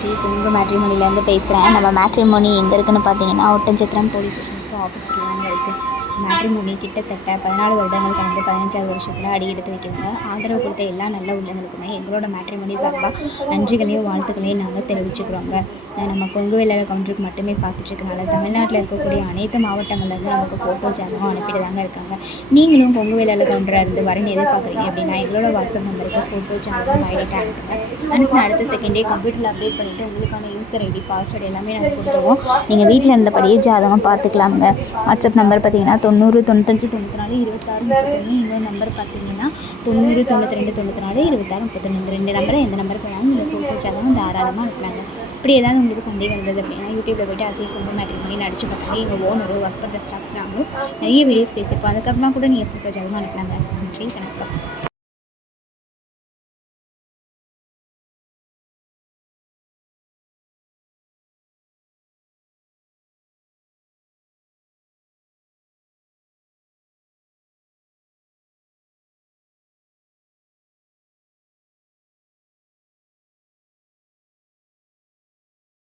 அஜய் கொங்கு மேட்ரிமோனிலேருந்து பேசுகிறேன். நம்ம மேட்ரிமோனி எங்கே இருக்குதுன்னு பார்த்தீங்கன்னா ஒட்டன்சத்திரம் போலீஸ் ஸ்டேஷனுக்கு ஆப்போசிட்டில் தாங்க இருக்குது. மேட்ரிமோனி கிட்டத்தட்ட 14 வருடங்கள் கடந்து 15வது வருஷத்தில் அடி எடுத்து வைக்கிறாங்க. ஆதரவு கொடுத்த எல்லா நல்ல உள்ளங்களுக்குமே எங்களோட மேட்ரிமோனி சார்பாக நன்றிகளையும் வாழ்த்துக்களையும் நாங்கள் தெரிவிச்சுக்கிறோங்க. நம்ம கொங்கு வேளாளர் கவுண்டருக்கு மட்டுமே பார்த்துட்ருக்கனால தமிழ்நாட்டில் இருக்கக்கூடிய அனைத்து மாவட்டங்கள்லேருந்து நமக்கு ஃபோட்டோ ஜாதகம் அனுப்பிட்டு தாங்க இருக்காங்க. நீங்களும் கொங்கு வேளாளர் கவுண்டராக இருந்து வரேன்னு எதிர்பார்க்குறீங்க அப்படின்னா எங்களோட வாட்ஸ்அப் நம்பருக்கு ஃபோட்டோ ஜாதகம் ஐடிட்டு அனுப்பின அடுத்த செகண்டே கம்ப்யூட்டரில் அப்டேட் பண்ணிவிட்டு உங்களுக்கான யூசர் ஐடி பாஸ்வேர்டு எல்லாமே நாங்கள் கொடுத்துருவோம். நீங்கள் வீட்டில் இருந்தபடியே ஜாதகம் பார்த்துக்கலாங்க. வாட்ஸ்அப் நம்பர் பார்த்தீங்கன்னா 90 95 94 26 31. இன்னொரு நம்பர் பார்த்தீங்கன்னா 90 92 94 26 31. 2 நம்பரை எந்த நம்பருக்கு வேணாலும் நீங்கள் ஃபோட்டோ ஜாதகம் தாராளமாக அனுப்பலாங்க. இப்படி ஏதாவது உங்களுக்கு சந்தேகம் இருந்தது அப்படின்னா யூடியூப்பில் போய்ட்டு அஜய் கொங்கு மேட்ரிமோனி அடிச்சு பார்த்தாங்க. எங்கள் ஓனரும் ஒர்க் பண்ணுற ஸ்டாஃப்ஸ் நாங்களும் நிறைய வீடியோஸ் பேசியிருப்போம். அதுக்கப்புறமா கூட நீங்கள் ஃபோட்டோ ஜாதகம் அனுப்பலாங்க. நன்றி, வணக்கம்.